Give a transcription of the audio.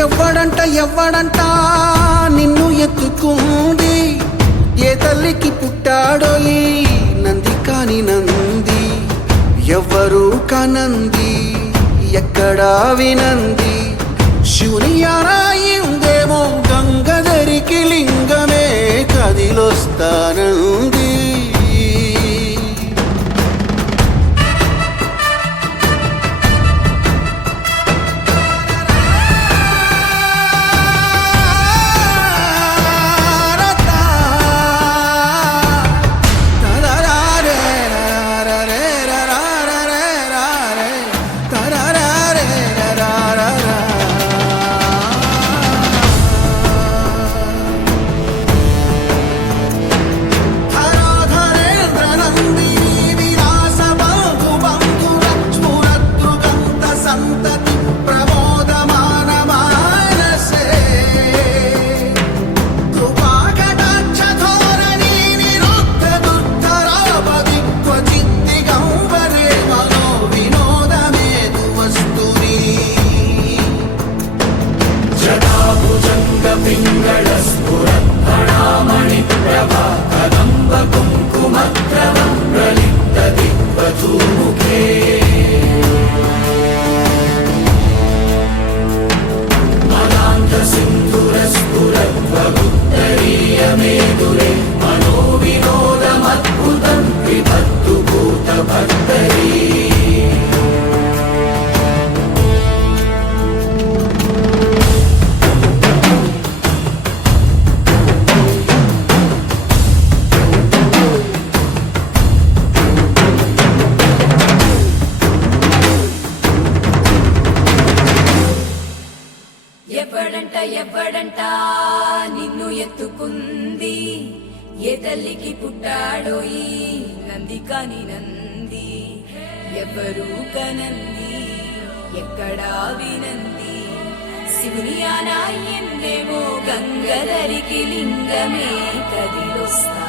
ఎవ్వడంట నిన్ను ఎత్తుకుంది, ఏ తల్లికి పుట్టాడో ఈ నంది కాని నంది, ఎవ్వరూ కనంది ఎక్కడా వినంది. శివుని ఆరాయిందేమో గంగధరికి లింగమే కదిలొస్తానంది. ఎవ్వడంట నిన్ను ఎత్తుకుంది, ఏ తల్లికి పుట్టాడో ఈ నంది కాని నంది, ఎవ్వరూ కనంది ఎక్కడా వినంది. శివుని ఆనాయిందేమో గంగధరికి లింగమే కదిలొస్తా